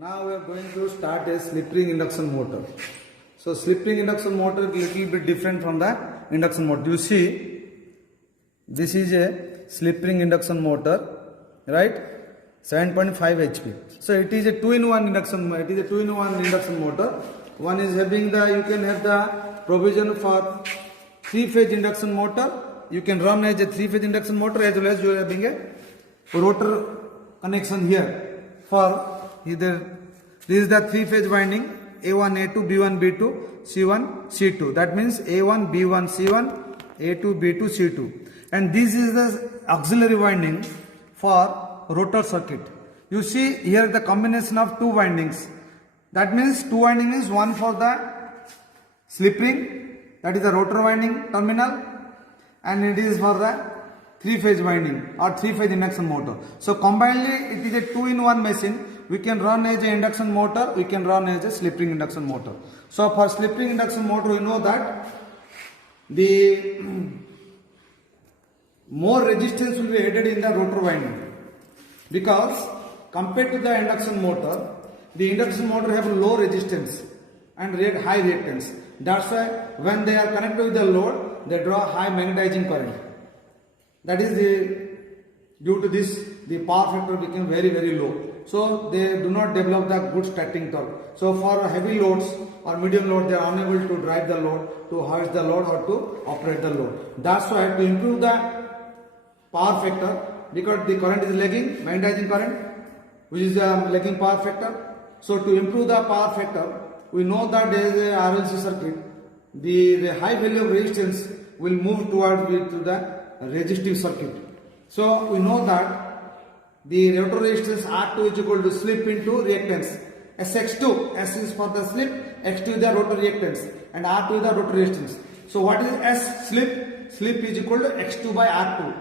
Now we are going to start a slip ring induction motor. So slip ring induction motor is little bit different from the induction motor. You see, this is a slip ring induction motor, right? 7.5 HP. So it is a two-in-one induction. It is a two-in-one induction motor. One is having the, you can have the provision for three-phase induction motor. You can run as a three-phase induction motor as well as you are having a rotor connection here for either. This is the three-phase winding A1, A2, B1, B2, C1, C2. That means A1, B1, C1, A2, B2, C2. And this is the auxiliary winding for rotor circuit. You see here the combination of two windings. That means two winding is one for the slip ring, that is the rotor winding terminal, and it is for the three-phase winding or three-phase induction motor. So combinedly it is a two-in-one machine. We can run as an induction motor, we can run as a slip ring induction motor. So for slip ring induction motor, we know that the more resistance will be added in the rotor winding, because compared to the induction motor, the induction motor have low resistance and high reactance. That's why when they are connected with the load, they draw high magnetizing current. That is due to this, the power factor became very low. So they do not develop the good starting torque. So for heavy loads or medium load, they are unable to drive the load, to hoist the load or to operate the load. That's why to improve the power factor, because the current is lagging, magnetizing current, which is a lagging power factor. So to improve the power factor, we know that there is a RLC circuit. The high value of resistance will move toward to the resistive circuit. So we know that the rotor resistance R2 is equal to slip into reactance. SX2, S is for the slip, X2 is the rotor reactance, and R2 is the rotor resistance. So what is S slip? Slip is equal to X2 by R2.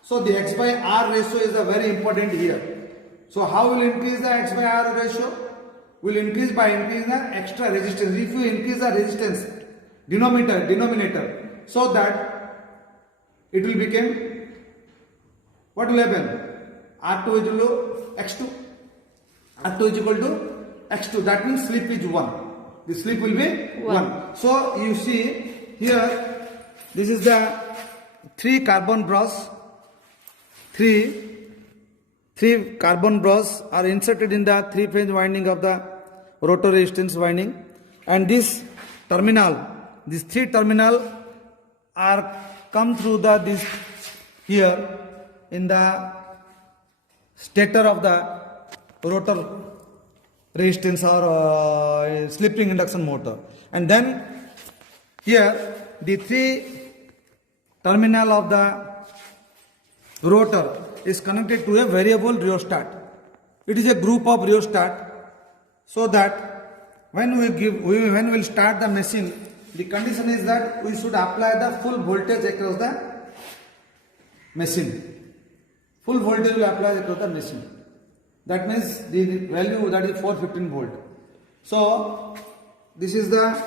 So the X by R ratio is very important here. So how will increase the X by R ratio? Will increase by increasing the extra resistance. If you increase the resistance denominator, so that it will become, what will happen? R2 is equal to X2. R2 is equal to X2. That means slip is 1. The slip will be 1. So you see here, this is the 3 carbon brush. 3 carbon brush are inserted in the three-phase winding of the rotor resistance winding. And this terminal, these 3 terminal are come through this here in the stator of the rotor resistance or slip ring induction motor. And then here the 3 terminal of the rotor is connected to a variable rheostat. It is a group of rheostat, so that when we will start the machine, the condition is that we should apply the full voltage across the machine. Full voltage will apply across the machine. That means the value, that is 415 volt. So this is the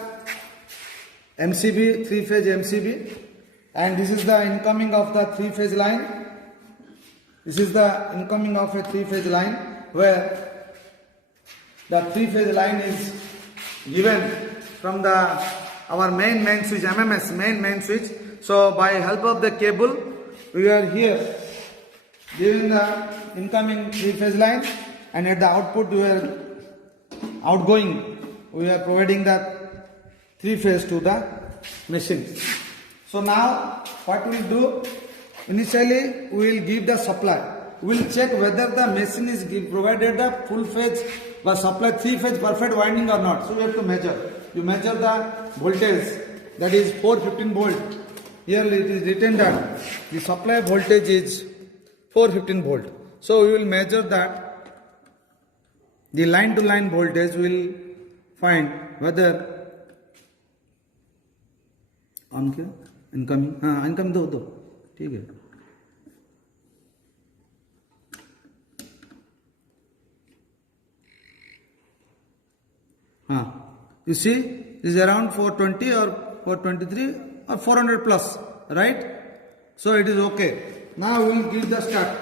MCB, 3-phase MCB, and this is the incoming of the 3-phase line. This is the incoming of a 3-phase line, where the 3-phase line is given from our main switch, MMS, main switch. So by help of the cable, we are here giving the incoming 3-phase line, and at the output we are outgoing, we are providing the 3-phase to the machine. So now what we will do, initially we will give the supply. We will check whether the machine is provided the full phase or supply 3-phase perfect winding or not. So we have to measure. You measure the voltage, that is 415 volt. Here it is written that the supply voltage is 415 volt. So we will measure that the line to line voltage. Will find whether on क्या incoming, incoming दो ठीक है. You see, this is around 420 or 423 or 400 plus, right? So it is okay. Now we will give the start.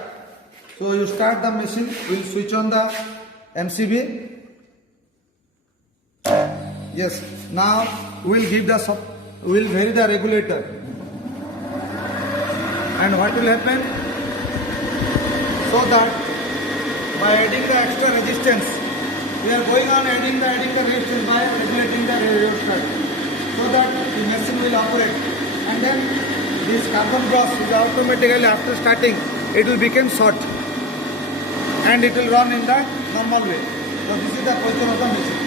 So you start the machine, we will switch on the MCB Yes. Now we'll give the we'll vary the regulator. And what will happen? So that by adding the extra resistance, we are going on adding the resistance by regulating the rheostat, so that the machine will operate. And then this carbon brush is automatically, after starting, it will become short and it will run in the normal way. So this is the position of the machine.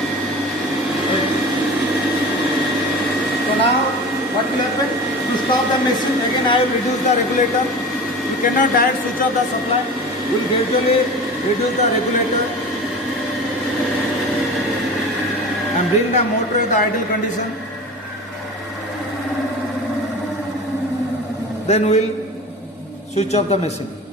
So now what will happen? To stop the machine, again I will reduce the regulator. You cannot direct switch off the supply. We will gradually reduce the regulator and bring the motor in the idle condition. Then we will switch off the machine.